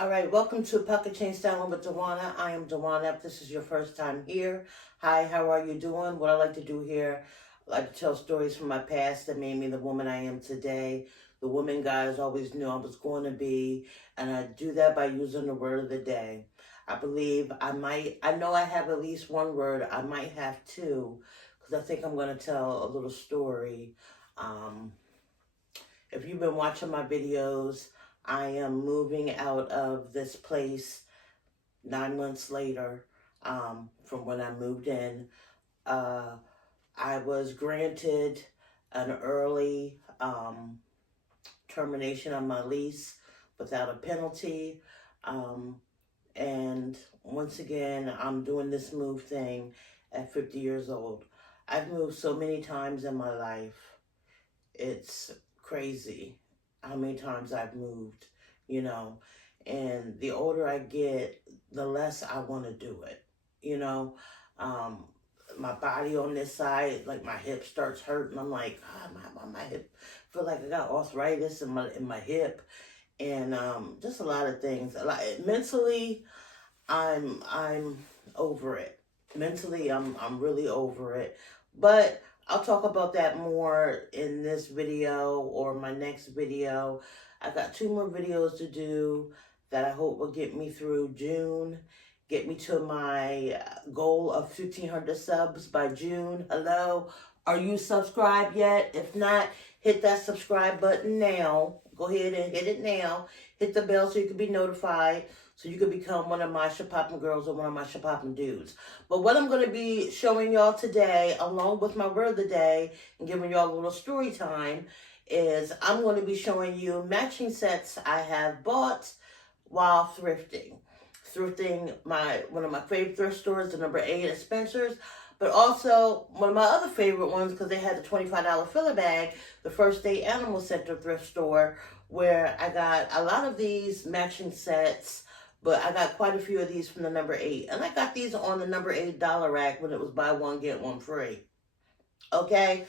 All right, welcome to Pocket Chain Styling with Dewana. I am Dewana. If this is your first time here, hi, how are you doing? What I like to do here, I like to tell stories from my past that made me the woman I am today, the woman guys always knew I was going to be, and I do that by using the word of the day. I believe I know I have at least one word, I might have two, because I think I'm going to tell a little story. Um, if you've been watching my videos, I am moving out of this place 9 months later from when I moved in. Uh, I was granted an early termination of my lease without a penalty. Um, and once again, I'm doing this move thing at 50 years old. I've moved so many times in my life. It's crazy how many times I've moved, you know. And the older I get, the less I want to do it, you know. Um, my body on this side, like my hip starts hurting. I'm like, my hip, feel like I got arthritis in my hip, and just a lot of things. Like mentally, I'm over it. Mentally, I'm really over it. But I'll talk about that more in this video or my next video. I got two more videos to do that I hope will get me through June, get me to my goal of 1,500 subs by June. Hello, are you subscribed yet? If not, hit that subscribe button now. Go ahead and hit it now. Hit the bell so you can be notified, so you can become one of my Shapoppin' girls or one of my Shapoppin' dudes. But what I'm going to be showing y'all today, along with my word of the day, and giving y'all a little story time, is I'm going to be showing you matching sets I have bought while thrifting. Thrifting one of my favorite thrift stores, the number 8 at Spencer's, but also one of my other favorite ones, because they had the $25 filler bag, the First State Animal Center thrift store, where I got a lot of these matching sets, but I got quite a few of these from the number 8. And I got these on the number $8 rack when it was buy one, get one free. Okay?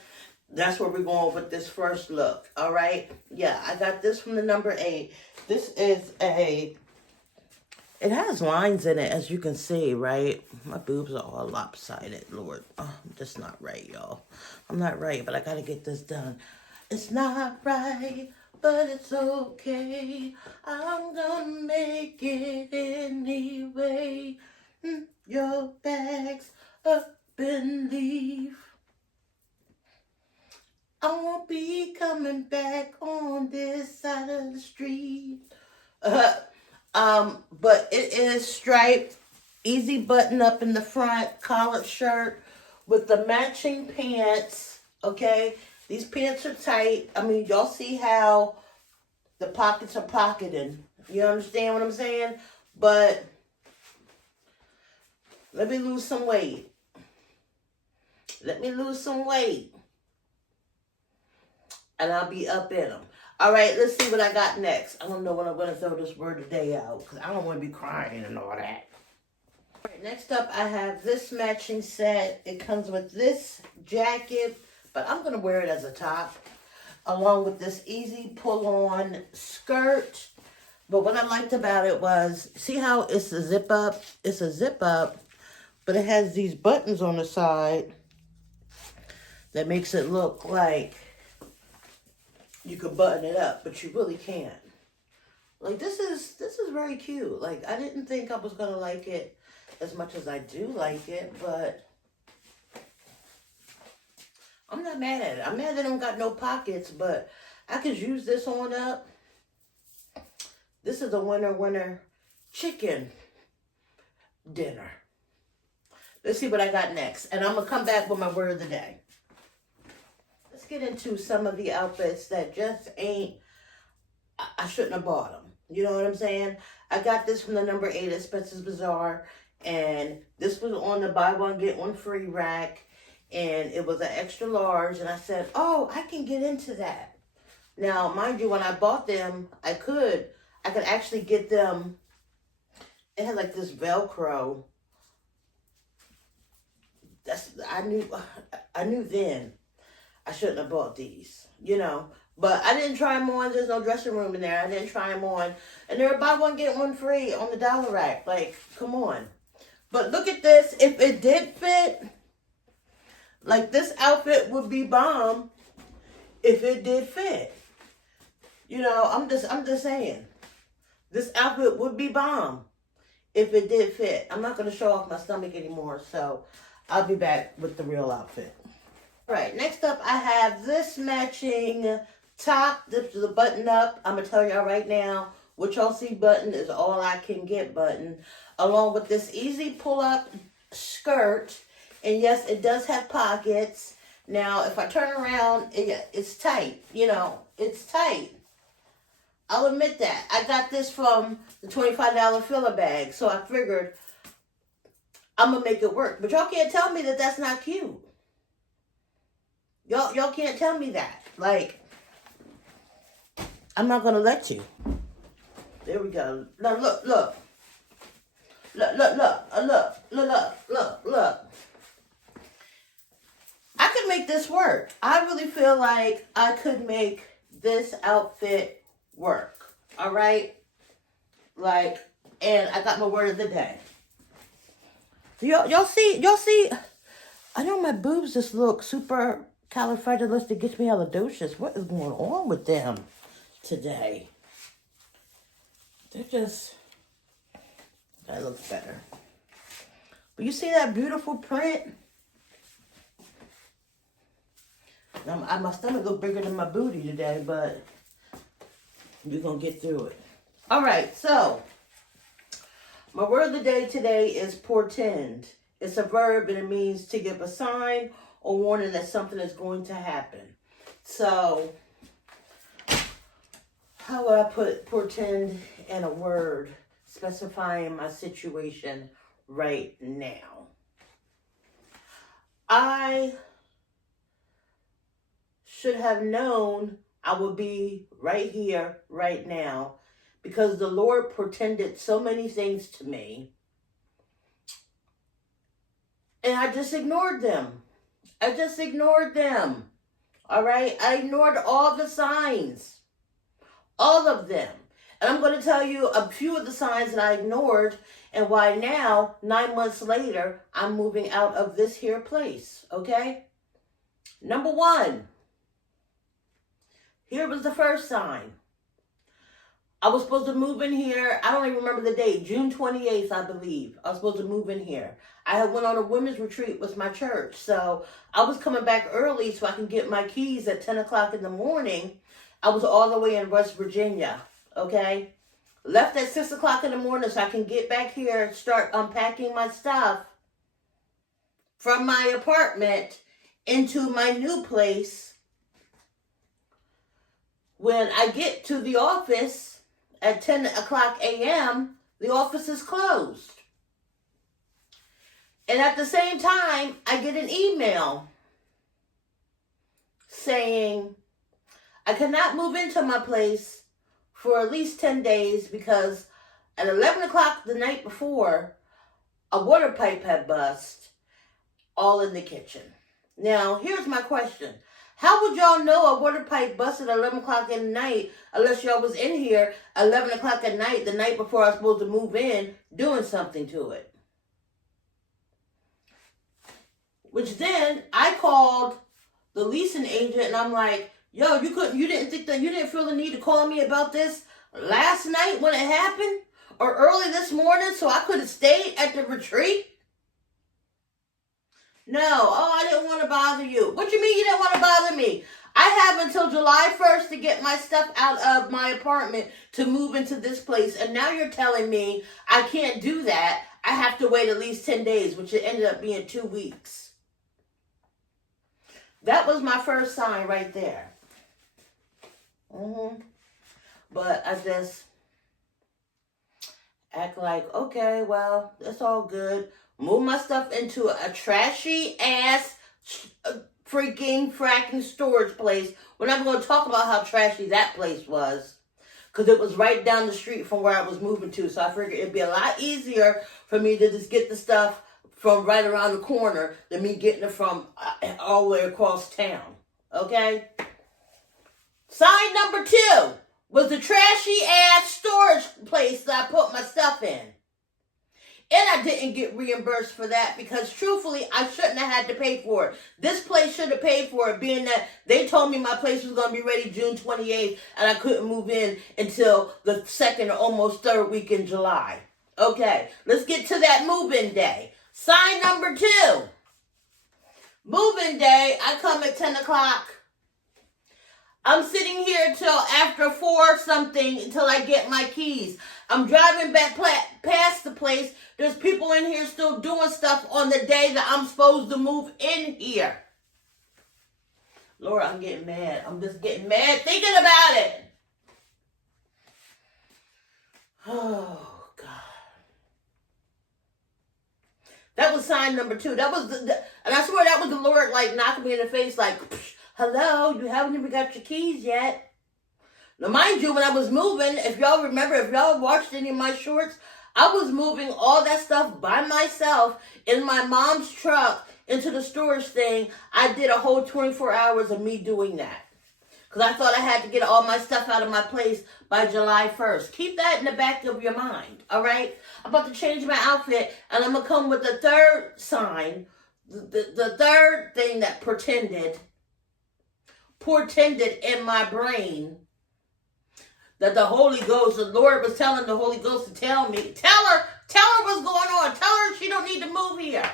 That's where we're going with this first look. All right? Yeah, I got this from the number 8. This is it has lines in it, as you can see, right? My boobs are all lopsided, Lord. Oh, I'm just not right, y'all. I'm not right, but I gotta get this done. It's not right, but it's okay. I'm gonna make it anyway. Your bag's up and leave. I won't be coming back on this side of the street. But it is striped, easy button up in the front, collared shirt with the matching pants. Okay, these pants are tight. I mean, y'all see how the pockets are pocketing. You understand what I'm saying? But let me lose some weight. Let me lose some weight. And I'll be up in them. All right, let's see what I got next. I don't know when I'm going to throw this word today out, because I don't want to be crying and all that. All right, next up, I have this matching set. It comes with this jacket, but I'm going to wear it as a top, along with this easy pull-on skirt. But what I liked about it was, see how it's a zip up? It's a zip up, but it has these buttons on the side that makes it look like you could button it up, but you really can't. Like, this is very cute. Like, I didn't think I was gonna like it as much as I do like it, but I'm not mad at it. I'm mad that I don't got no pockets, but I could use this on up. This is a winner chicken dinner. Let's see what I got next, and I'm gonna come back with my word of the day. Let's get into some of the outfits that just ain't, I shouldn't have bought them. You know what I'm saying? I got this from the number 8 at Spencer's Bazaar, and this was on the buy one, get one free rack, and it was an extra large, and I said, oh, I can get into that. Now, mind you, when I bought them, I could actually get them. It had like this Velcro. I knew then I shouldn't have bought these, you know. But I didn't try them on. There's no dressing room in there. I didn't try them on. And they're buy one, get one free on the dollar rack. Like, come on. But look at this. If it did fit, like this outfit would be bomb if it did fit. You know, I'm just saying. This outfit would be bomb if it did fit. I'm not going to show off my stomach anymore, so I'll be back with the real outfit. All right, next up I have this matching top. This is a button up. I'm going to tell y'all right now, what y'all see button is all I can get button. Along with this easy pull up skirt. And yes, it does have pockets. Now, if I turn around, it's tight. You know, it's tight. I'll admit that. I got this from the $25 filler bag. So I figured I'm going to make it work. But y'all can't tell me that that's not cute. Y'all can't tell me that. Like, I'm not going to let you. There we go. Now, look. Look. I could make this work. I really feel like I could make this outfit work. All right? Like, and I got my word of the day. Y'all see, I know my boobs just look super califragilisticexpialidocious. What is going on with them today? They're just, that looks better. But you see that beautiful print? Now, my stomach looks bigger than my booty today, but you're going to get through it. All right, so my word of the day today is portend. It's a verb and it means to give a sign or warning that something is going to happen. So, how would I put portend in a word specifying my situation right now? I should have known I would be right here, right now, because the Lord portended so many things to me. And I just ignored them. All right? I ignored all the signs. All of them. And I'm going to tell you a few of the signs that I ignored and why now, 9 months later, I'm moving out of this here place. Okay? Number one. Here was the first sign. I was supposed to move in here. I don't even remember the date. June 28th, I believe. I was supposed to move in here. I had went on a women's retreat with my church. So I was coming back early so I can get my keys at 10 o'clock in the morning. I was all the way in West Virginia. Okay? Left at 6 o'clock in the morning so I can get back here, start unpacking my stuff from my apartment into my new place. When I get to the office at 10 o'clock a.m., the office is closed. And at the same time, I get an email saying I cannot move into my place for at least 10 days because at 11 o'clock the night before, a water pipe had bust all in the kitchen. Now, here's my question. How would y'all know a water pipe busted at 11 o'clock at night unless y'all was in here 11 o'clock at night, the night before I was supposed to move in, doing something to it? Which then I called the leasing agent and I'm like, yo, you didn't feel the need to call me about this last night when it happened or early this morning so I could have stayed at the retreat? No, I didn't want to bother you. What do you mean you didn't want to bother me? I have until July 1st to get my stuff out of my apartment to move into this place. And now you're telling me I can't do that. I have to wait at least 10 days, which it ended up being 2 weeks. That was my first sign right there. But I just act like, okay, well, that's all good. Move my stuff into a trashy ass freaking fracking storage place. We're not going to talk about how trashy that place was. Because it was right down the street from where I was moving to. So I figured it'd be a lot easier for me to just get the stuff from right around the corner than me getting it from all the way across town. Okay? Sign number 2 was the trashy ass storage place that I put my stuff in. And I didn't get reimbursed for that because truthfully, I shouldn't have had to pay for it. This place should have paid for it, being that they told me my place was going to be ready June 28th and I couldn't move in until the second or almost third week in July. Okay, let's get to that move-in day. Sign number 2. Move-in day, I come at 10 o'clock. I'm sitting here till after 4 something until I get my keys. I'm driving back past the place. There's people in here still doing stuff on the day that I'm supposed to move in here. Lord, I'm getting mad. I'm just getting mad thinking about it. Oh, God. That was sign number 2. That was and I swear that was the Lord like knocking me in the face like, hello, you haven't even got your keys yet. Now, mind you, when I was moving, if y'all remember, if y'all watched any of my shorts, I was moving all that stuff by myself in my mom's truck into the storage thing. I did a whole 24 hours of me doing that. Because I thought I had to get all my stuff out of my place by July 1st. Keep that in the back of your mind, all right? I'm about to change my outfit, and I'm going to come with the third sign, the third thing that portended in my brain that the Holy Ghost, the Lord was telling the Holy Ghost to tell me, tell her what's going on. Tell her she don't need to move here.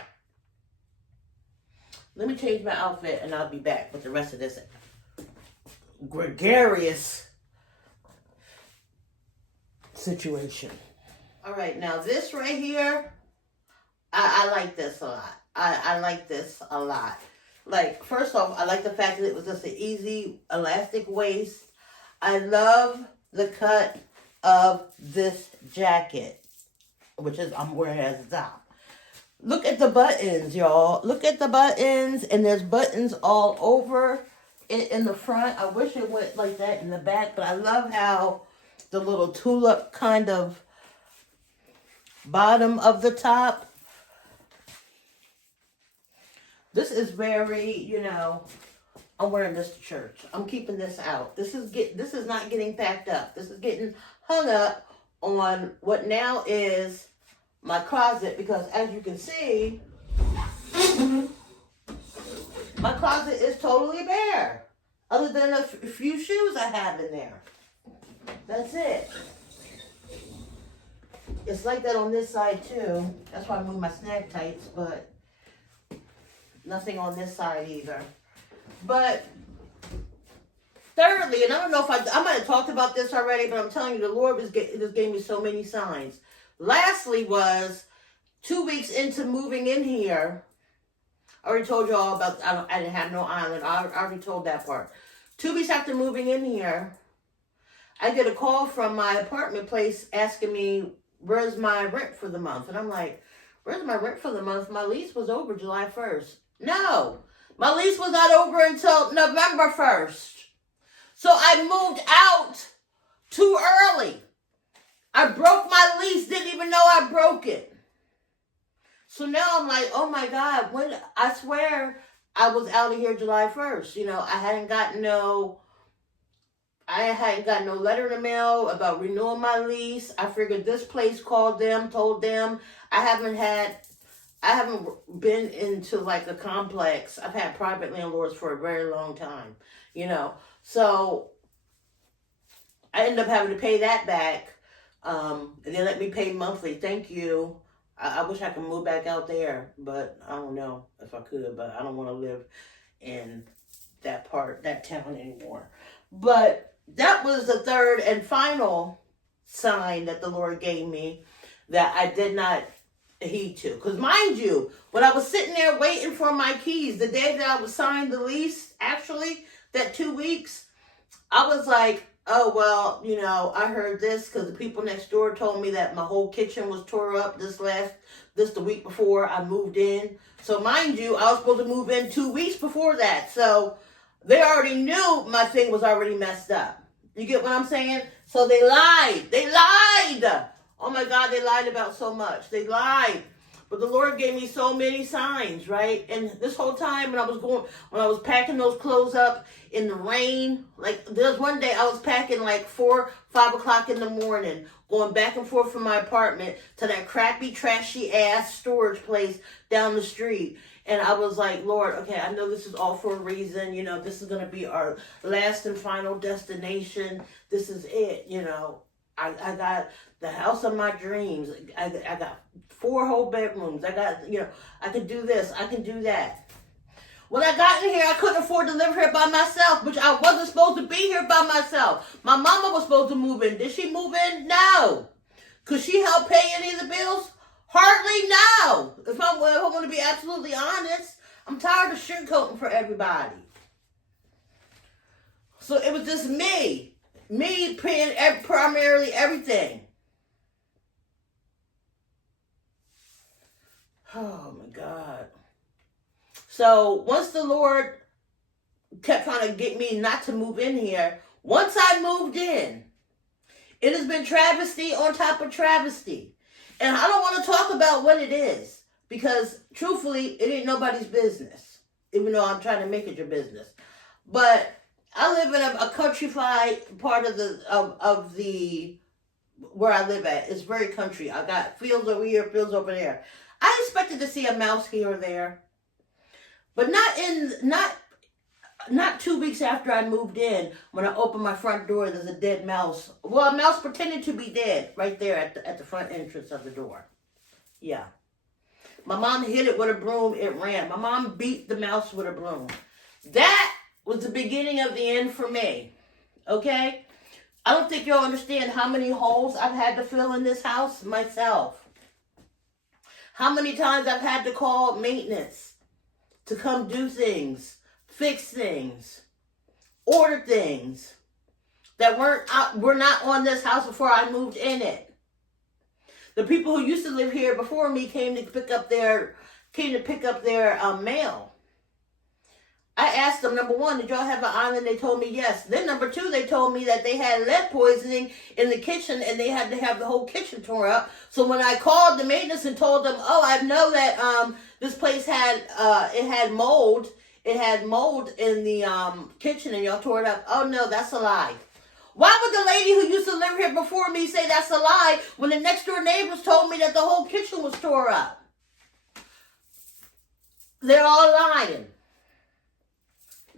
Let me change my outfit and I'll be back with the rest of this gregarious situation. All right, now this right here, I like this a lot. I like this a lot. Like, first off, I like the fact that it was just an easy elastic waist. I love the cut of this jacket, which is I'm wearing as a top. Look at the buttons, y'all. Look at the buttons, and there's buttons all over it in the front. I wish it went like that in the back, but I love how the little tulip kind of bottom of the top. This is very, I'm wearing this to church. I'm keeping this out. This is not getting packed up. This is getting hung up on what now is my closet because as you can see, my closet is totally bare. Other than a few shoes I have in there. That's it. It's like that on this side too. That's why I moved my snag tights, but nothing on this side either. But thirdly, and I don't know if I might have talked about this already, but I'm telling you, the Lord just gave me so many signs. Lastly was 2 weeks into moving in here. I already told you all about, I didn't have no island. I already told that part. 2 weeks after moving in here, I get a call from my apartment place asking me, where's my rent for the month? And I'm like, where's my rent for the month? My lease was over July 1st. No. My lease was not over until November 1st. So I moved out too early. I broke my lease, didn't even know I broke it. So now I'm like, oh my God, I swear I was out of here July 1st. I hadn't gotten no letter in the mail about renewing my lease. I figured this place called them, told them. I haven't been into like a complex. I've had private landlords for a very long time, So I ended up having to pay that back. And they let me pay monthly. Thank you. I wish I could move back out there, but I don't know if I could, but I don't want to live in that town anymore. But that was the third and final sign that the Lord gave me that I did not heed to. Because mind you, when I was sitting there waiting for my keys, the day that I was signed the lease, actually, that 2 weeks, I was like, oh, well, I heard this because the people next door told me that my whole kitchen was tore up the week before I moved in. So mind you, I was supposed to move in 2 weeks before that. So they already knew my thing was already messed up. You get what I'm saying? So they lied. Oh my God, they lied about so much. They lied. But the Lord gave me so many signs, right? And this whole time when I was packing those clothes up in the rain, like there's one day I was packing like 4, 5 o'clock in the morning, going back and forth from my apartment to that crappy, trashy ass storage place down the street. And I was like, Lord, okay, I know this is all for a reason. You know, this is going to be our last and final destination. This is it, you know. I got the house of my dreams. I got 4 whole bedrooms. I got, you know, I can do this. I can do that. When I got in here, I couldn't afford to live here by myself, which I wasn't supposed to be here by myself. My mama was supposed to move in. Did she move in? No. Could she help pay any of the bills? Hardly no. If I want to be absolutely honest, I'm tired of sugarcoating for everybody. So it was just me paying primarily everything. Oh my God. So once the Lord kept trying to get me not to move in here, once I moved in, it has been travesty on top of travesty. And I don't want to talk about what it is, because truthfully, it ain't nobody's business, even though I'm trying to make it your business. But I live in a countrified part of the where I live at. It's very country. I got fields over here, fields over there. I expected to see a mouse here or there, but not 2 weeks after I moved in. When I opened my front door, there's a dead mouse. Well, a mouse pretending to be dead right there at the front entrance of the door. Yeah. My mom hit it with a broom. It ran. My mom beat the mouse with a broom. That was the beginning of the end for me. Okay? I don't think you'll understand how many holes I've had to fill in this house myself. How many times I've had to call maintenance to come do things, fix things, order things that were not on this house before I moved in it. The people who used to live here before me came to pick up their mail. I asked them, number one, did y'all have an island? They told me yes. Then number two, they told me that they had lead poisoning in the kitchen and they had to have the whole kitchen torn up. So when I called the maintenance and told them, oh, I know that this place had mold. It had mold in the kitchen and y'all tore it up. Oh no, that's a lie. Why would the lady who used to live here before me say that's a lie when the next door neighbors told me that the whole kitchen was tore up? They're all lying.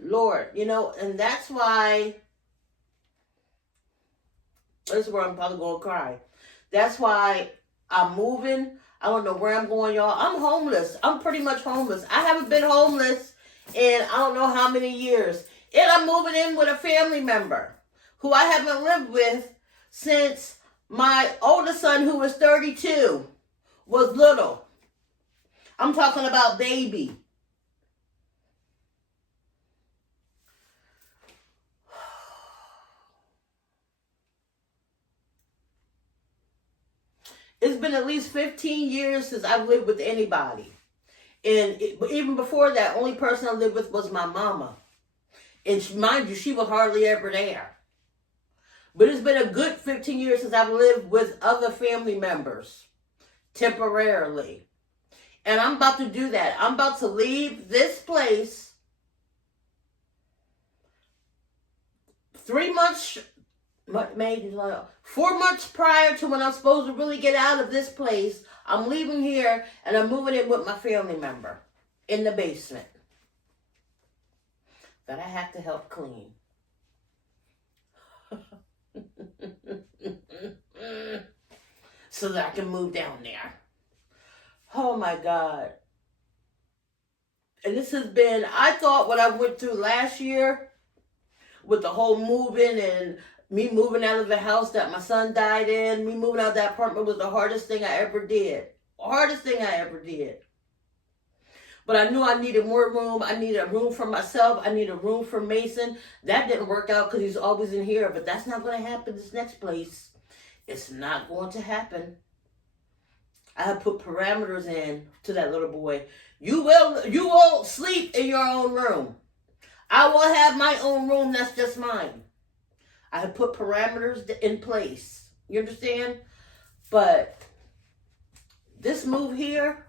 Lord, you know, and that's why, this is where I'm probably going to cry. That's why I'm moving. I don't know where I'm going, y'all. I'm homeless. I'm pretty much homeless. I haven't been homeless in I don't know how many years. And I'm moving in with a family member who I haven't lived with since my oldest son, who was 32, was little. I'm talking about baby. It's been at least 15 years since I've lived with anybody. And even before that, only person I lived with was my mama. And mind you, she was hardly ever there. But it's been a good 15 years since I've lived with other family members temporarily. And I'm about to do that. I'm about to leave this place 3 months, maybe 4 months prior to when I'm supposed to really get out of this place. I'm leaving here and I'm moving in with my family member in the basement that I have to help clean. So that I can move down there. Oh my God. And this has been, I thought what I went through last year with the whole moving and me moving out of the house that my son died in, me moving out of that apartment was the hardest thing I ever did. Hardest thing I ever did. But I knew I needed more room. I needed a room for myself. I needed a room for Mason. That didn't work out because he's always in here. But that's not going to happen this next place. It's not going to happen. I have put parameters in to that little boy. You will sleep in your own room. I will have my own room that's just mine. I have put parameters in place. You understand? But this move here,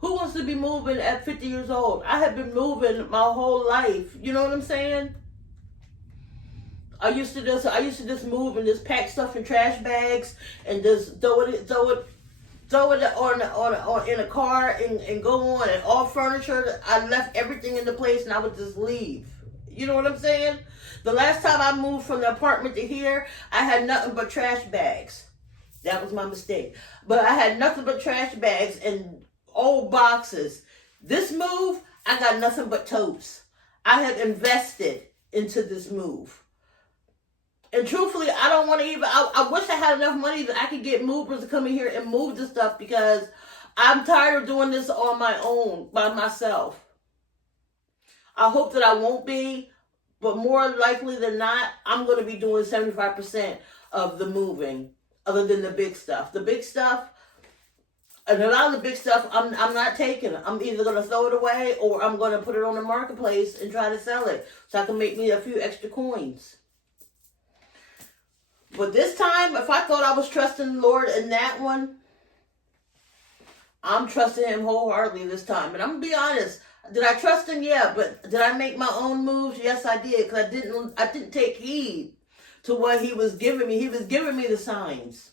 Who wants to be moving at 50 years old? I have been moving my whole life. You know what I'm saying? I used to just move and just pack stuff in trash bags and just throw it on in a car and go on, and all furniture. I left everything in the place and I would just leave. You know what I'm saying? The last time I moved from the apartment to here, I had nothing but trash bags. That was my mistake. But I had nothing but trash bags and old boxes. This move, I got nothing but totes. I have invested into this move. And truthfully, I don't want to even, I wish I had enough money that I could get movers to come in here and move the stuff, because I'm tired of doing this on my own, by myself. I hope that I won't be, but more likely than not, I'm going to be doing 75% of the moving, other than the big stuff. The big stuff, and a lot of the big stuff, I'm not taking. I'm either going to throw it away or I'm going to put it on the marketplace and try to sell it so I can make me a few extra coins. But this time, if I thought I was trusting the Lord in that one, I'm trusting Him wholeheartedly this time. And I'm going to be honest. Did I trust Him? Yeah. But did I make my own moves? Yes, I did. Because I didn't take heed to what He was giving me. He was giving me the signs.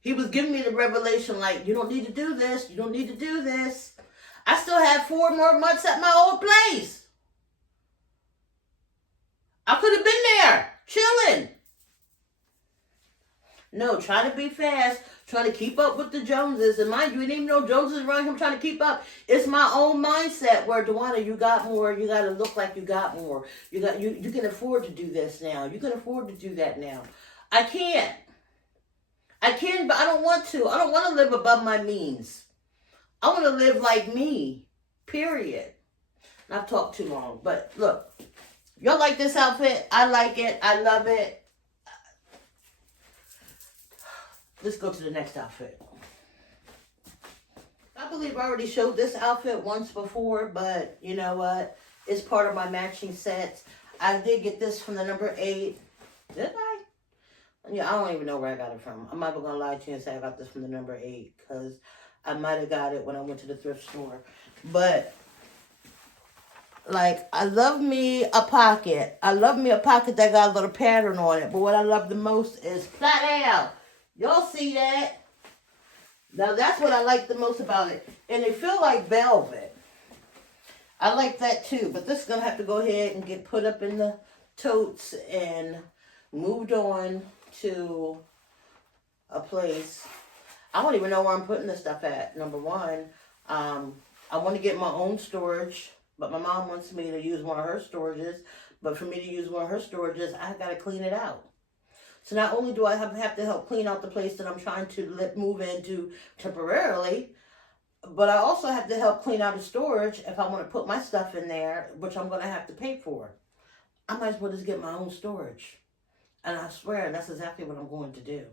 He was giving me the revelation, like, you don't need to do this. You don't need to do this. I still have 4 more months at my old place. I could have been there, chilling. No, trying to be fast, trying to keep up with the Joneses. And mind you, you didn't even know Joneses around him trying to keep up. It's my own mindset where, Dwana, you got more. You got to look like you got more. You can afford to do this now. You can afford to do that now. I can't. I can, but I don't want to. I don't want to live above my means. I want to live like me, period. And I've talked too long, but look. Y'all like this outfit? I like it. I love it. Let's go to the next outfit. I believe I already showed this outfit once before, but you know what? It's part of my matching sets. I did get this from the number 8. Did I? Yeah, I don't even know where I got it from. I'm not going to lie to you and say I got this from the number 8, because I might have got it when I went to the thrift store. But like, I love me a pocket. I love me a pocket that got a little pattern on it. But what I love the most is flat out. Y'all see that? Now, that's what I like the most about it. And they feel like velvet. I like that too. But this is going to have to go ahead and get put up in the totes and moved on to a place. I don't even know where I'm putting this stuff at, number one. I want to get my own storage. But my mom wants me to use one of her storages. But for me to use one of her storages, I got to clean it out. So not only do I have to help clean out the place that I'm trying to move into temporarily, but I also have to help clean out the storage if I want to put my stuff in there, which I'm going to have to pay for. I might as well just get my own storage. And I swear that's exactly what I'm going to do.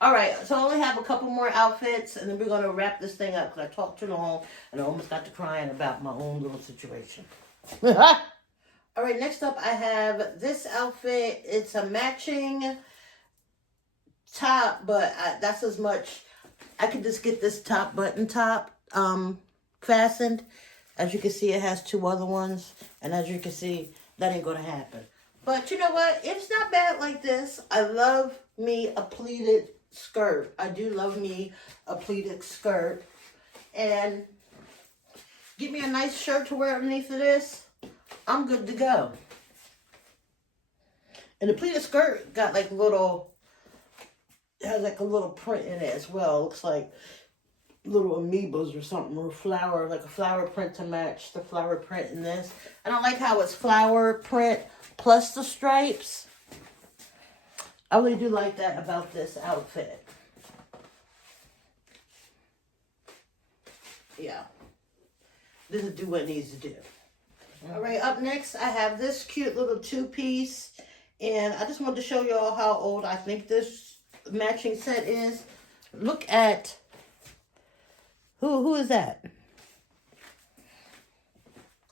All right, so I only have a couple more outfits, and then we're going to wrap this thing up because I talked too long and I almost got to crying about my own little situation. All right, next up I have this outfit. It's a matching top, but that's as much. I could just get this top button top fastened. As you can see, it has 2 other ones, and as you can see, that ain't going to happen. But you know what? It's not bad like this. I love me a pleated skirt. I do love me a pleated skirt. And get me a nice shirt to wear underneath of this. I'm good to go. And the pleated skirt got like little, it has like a little print in it as well. It looks like little amoebas or something, or flower, like a flower print to match the flower print in this. And I like how it's flower print plus the stripes. I really do like that about this outfit. Yeah. This will do what it needs to do. All right, up next, I have this cute little 2-piece. And I just wanted to show y'all how old I think this matching set is. Look at, who is that?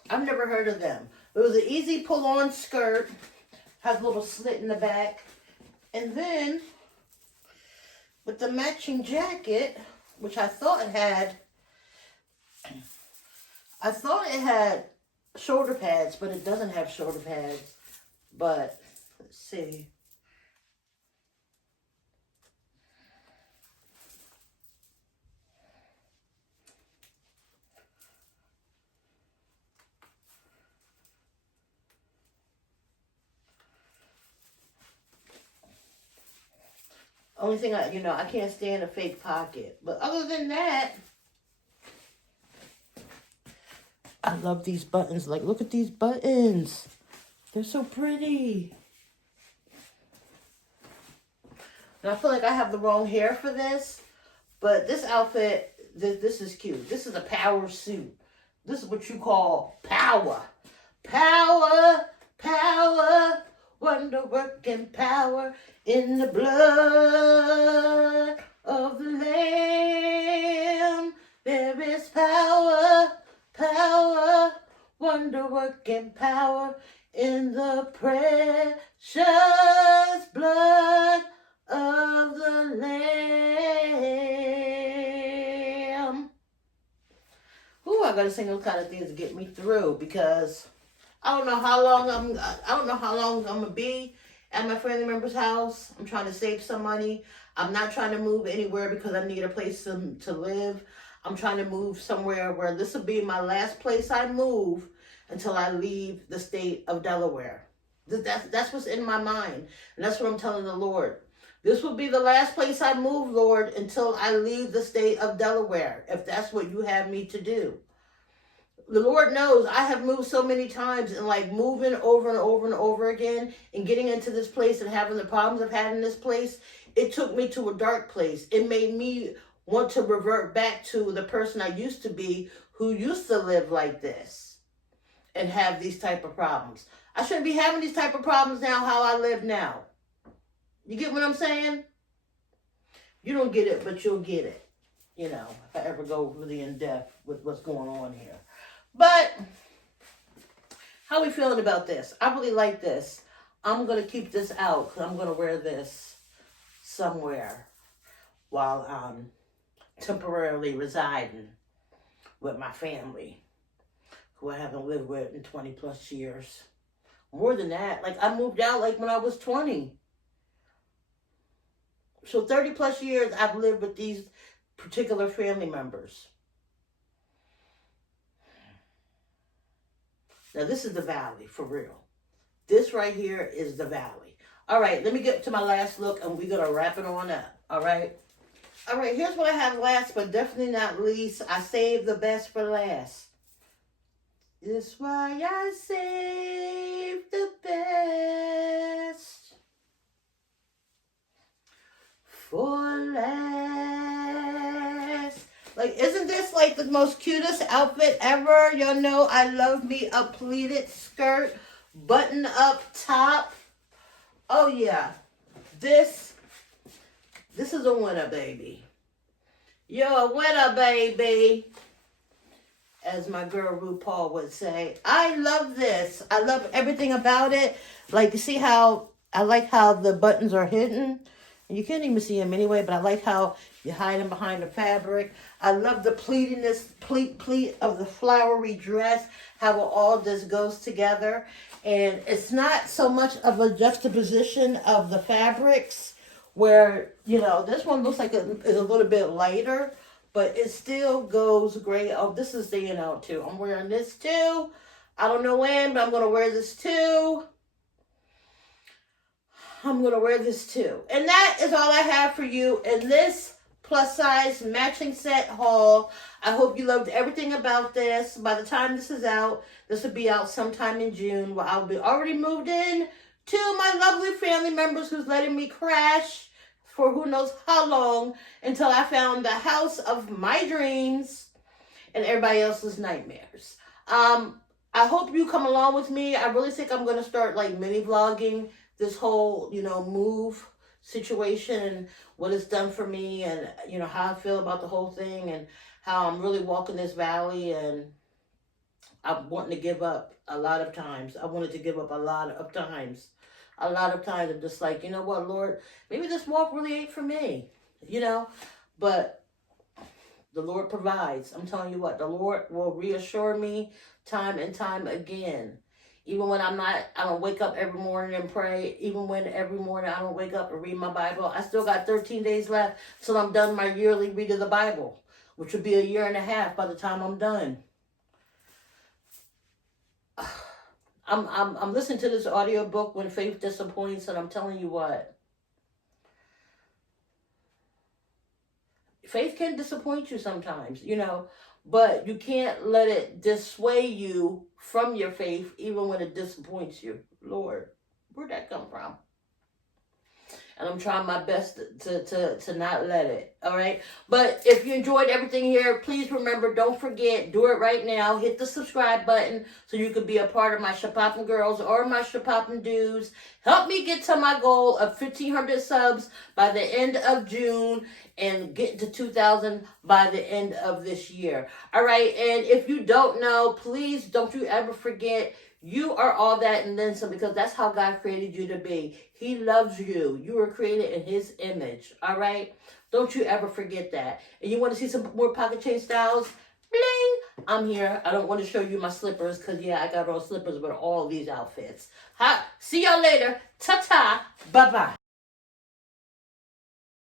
I've never heard of them. It was an easy pull-on skirt. Has a little slit in the back. And then, with the matching jacket, which I thought had I thought it had shoulder pads, but it doesn't have shoulder pads. But let's see. Only thing I can't stand a fake pocket. But other than that, I love these buttons. Like, look at these buttons. They're so pretty. And I feel like I have the wrong hair for this. But this outfit, this is cute. This is a power suit. This is what you call power. Power, power, wonder working power in the blood of the Lamb. There is power, power, wonder working power in the precious blood of the Lamb. Ooh, I gotta sing those kind of things to get me through, because I don't know how long I'm gonna be at my family member's house. I'm trying to save some money. I'm not trying to move anywhere because I need a place to live. I'm trying to move somewhere where this will be my last place I move until I leave the state of Delaware. That's what's in my mind, and that's what I'm telling the Lord. This will be the last place I move, Lord, until I leave the state of Delaware, if that's what you have me to do. The Lord knows I have moved so many times, and like moving over and over and over again and getting into this place and having the problems I've had in this place, it took me to a dark place. It made me want to revert back to the person I used to be, who used to live like this and have these type of problems. I shouldn't be having these type of problems now how I live now. You get what I'm saying? You don't get it, but you'll get it. If I ever go really in depth with what's going on here. But, how are we feeling about this? I really like this. I'm going to keep this out because I'm going to wear this somewhere while I'm temporarily residing with my family, who I haven't lived with in 20 plus years. More than that, like I moved out like when I was 20. So 30 plus years I've lived with these particular family members. Now this is the valley, for real. This right here is the valley. All right, let me get to my last look and we're going to wrap it on up. All right. All right, here's what I have last, but definitely not least. I saved the best for last. That's why I saved the best for last. Like, isn't this like the most cutest outfit ever? Y'all know I love me a pleated skirt, button up top. Oh yeah, this is a winner, baby. You're a winner, baby. As my girl RuPaul would say. I love this. I love everything about it. Like, you see how, I like how the buttons are hidden. You can't even see them anyway, but I like how you hide them behind the fabric. I love the pleatiness, pleat of the flowery dress, how all this goes together. And it's not so much of a juxtaposition of the fabrics where, this one looks like it's a little bit lighter, but it still goes great. Oh, this is staying out too. I'm wearing this too. I don't know when, but I'm going to wear this too. I'm going to wear this too. And that is all I have for you in this plus size matching set haul. I hope you loved everything about this. By the time this is out, this will be out sometime in June, where I'll be already moved in to my lovely family members who's letting me crash for who knows how long until I found the house of my dreams and everybody else's nightmares. I hope you come along with me. I really think I'm going to start like mini vlogging this whole, move situation and what it's done for me, and, how I feel about the whole thing, and how I'm really walking this valley, and I'm wanting to give up a lot of times. I wanted to give up a lot of times. A lot of times I'm just like, you know what, Lord, maybe this walk really ain't for me, but The Lord provides. I'm telling you what, the Lord will reassure me time and time again. Even when I don't wake up every morning and pray. Even when every morning I don't wake up and read my Bible. I still got 13 days left till I'm done my yearly read of the Bible, which will be a year and a half by the time I'm done. I'm listening to this audiobook, When Faith Disappoints, and I'm telling you what. Faith can disappoint you sometimes, but you can't let it dissuade you from your faith even when it disappoints you. Lord, where'd that come from? And I'm trying my best to not let it, all right? But if you enjoyed everything here, please remember, don't forget, do it right now. Hit the subscribe button so you can be a part of my Shapoppin' Girls or my Shapoppin' Dudes. Help me get to my goal of 1,500 subs by the end of June and get to 2,000 by the end of this year, all right? And if you don't know, please don't you ever forget, you are all that and then some, because that's how God created you to be. He loves you. You were created in His image, all right? Don't you ever forget that. And you want to see some more pocket chain styles? Bling! I'm here. I don't want to show you my slippers because, yeah, I got all slippers with all these outfits. See y'all later. Ta-ta. Bye-bye.